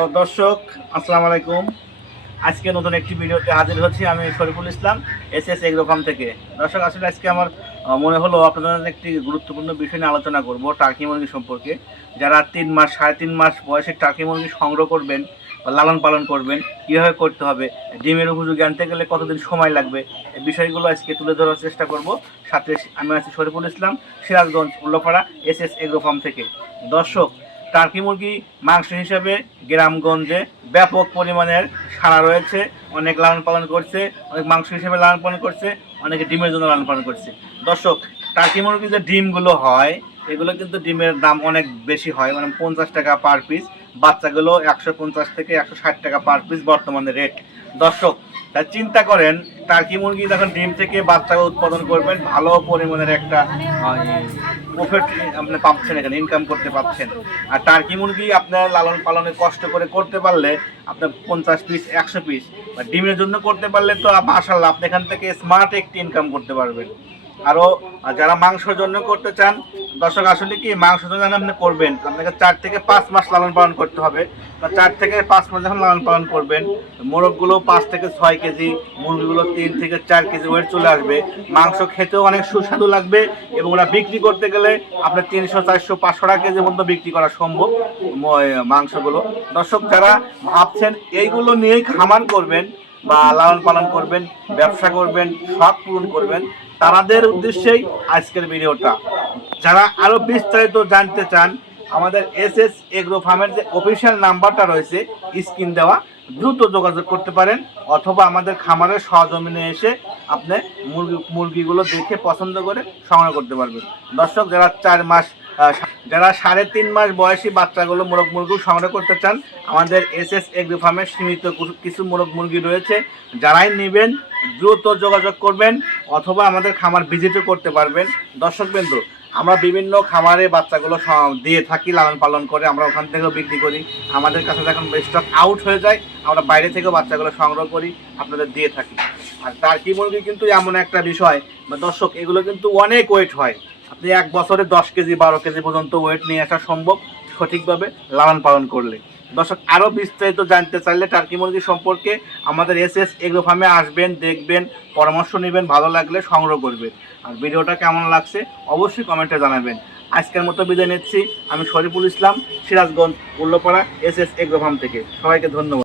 তো দর্শক, আসসালামু আলাইকুম। আজকে নতুন একটি ভিডিওতে হাজির হচ্ছি আমি Shariful Islam S S agro farm থেকে। দর্শক, আসলে আজকে আমার মনে হলো আপনাদের একটি গুরুত্বপূর্ণ বিষয় নিয়ে আলোচনা করব, টার্কি মুরগি সম্পর্কে। যারা তিন মাস, সাড়ে তিন মাস বয়সে টার্কি মুরগি সংগ্রহ করবেন বা লালন পালন করবেন, কীভাবে করতে হবে, ডিমের উপযোগী আনতে গেলে কতদিন সময় লাগবে, এই বিষয়গুলো আজকে তুলে ধরার চেষ্টা করব। সাথে আমি আছি Shariful Islam, Sirajganj, Ullapara S S agro থেকে। দর্শক টার্কি মুরগি মাংস হিসেবে গ্রামগঞ্জে ব্যাপক পরিমাণের সারা রয়েছে। অনেক লালন পালন করছে, অনেক মাংস হিসেবে লালন পালন করছে, অনেকে ডিমের জন্য লালন পালন করছে। দর্শক, টার্কি মুরগি যে ডিমগুলো হয়, এগুলো কিন্তু ডিমের দাম অনেক বেশি হয় মানে পঞ্চাশ টাকা পার পিস। বাচ্চাগুলো একশো পঞ্চাশ থেকে একশো ষাট টাকা পার পিস বর্তমানে রেট। দর্শক তা চিন্তা করেন, টার্কি মুরগি যখন ডিম থেকে বাচ্চা উৎপাদন করবেন, ভালো পরিমাণের একটা প্রফিট আপনি পাচ্ছেন এখানে ইনকাম করতে পারছেন আর টার্কি মুরগি আপনার লালন পালনে কষ্ট করে করতে পারলে আপনার পঞ্চাশ পিস একশো পিস বা ডিমের জন্য করতে পারলে তো মাসাল্লাহ আপনি এখান থেকে স্মার্ট একটি ইনকাম করতে পারবেন। আরও যারা মাংসের জন্য করতে চান, দর্শক আসলে কি মাংস জন্য আপনি করবেন, আপনাকে চার থেকে পাঁচ মাস লালন পালন করতে হবে। চার থেকে পাঁচ মাস যখন লালন পালন করবেন, মোরগগুলো পাঁচ থেকে ছয় কেজি, মুরগিগুলো তিন থেকে চার কেজি ওয়েট চলে আসবে। মাংস খেতেও অনেক সুস্বাদু লাগবে এবং ওরা বিক্রি করতে গেলে আপনার তিনশো, চারশো, পাঁচশো টাকা কেজির মধ্যে বিক্রি করা সম্ভব মাংসগুলো। দর্শক যারা ভাবছেন এইগুলো নিয়েই খামার করবেন বা লালন পালন করবেন, ব্যবসা করবেন, সব পূরণ করবেন। তাদের উদ্দেশ্যেই আজকের ভিডিওটা। যারা আরও বিস্তারিত জানতে চান, আমাদের এস এস এগ্রো ফার্মের যে অফিসিয়াল নাম্বারটা রয়েছে, স্ক্রিন দেওয়া, দ্রুত যোগাযোগ করতে পারেন, অথবা আমাদের খামারের সহজমিনে এসে আপনি মুরগি মুরগিগুলো দেখে পছন্দ করে সংগ্রহ করতে পারবেন। দর্শক, যারা চার মাস যারা সাড়ে তিন মাস বয়সী বাচ্চাগুলো মোরগ মুরগি সংগ্রহ করতে চান, আমাদের এস এস এগ্রো ফার্মের সীমিত কিছু- মোরগ মুরগি রয়েছে। যারাই নেবেন, দ্রুত যোগাযোগ করবেন অথবা আমাদের খামার ভিজিটও করতে পারবেন। দর্শক বিন্দু, আমরা বিভিন্ন খামারে বাচ্চাগুলো দিয়ে থাকি, লালন পালন করে, আমরা ওখান থেকেও বিক্রি করি। আমাদের কাছে যখন স্টক আউট হয়ে যায়, আমরা বাইরে থেকেও বাচ্চাগুলো সংগ্রহ করি, আপনাদের দিয়ে থাকি। আর টার্কি মুরগি কিন্তু এমন একটা বিষয় দর্শক, এগুলো কিন্তু অনেক ওয়েট হয়। আপনি এক বছরে দশ কেজি, বারো কেজি পর্যন্ত ওয়েট নিয়ে আসা সম্ভব সঠিকভাবে লালন পালন করলে। দর্শক আরও বিস্তারিত জানতে চাইলে টার্কি মুরগি সম্পর্কে আমাদের এস এস এগ্রো ফার্মে আসবেন, দেখবেন, পরামর্শ নেবেন, ভালো লাগলে সংগ্রহ করবেন। আর ভিডিওটা কেমন লাগছে অবশ্যই কমেন্টে জানাবেন। আজকের মতো বিদায় নিচ্ছি। আমি Shariful Islam, Sirajganj, Ullapara S S agro farm থেকে। সবাইকে ধন্যবাদ।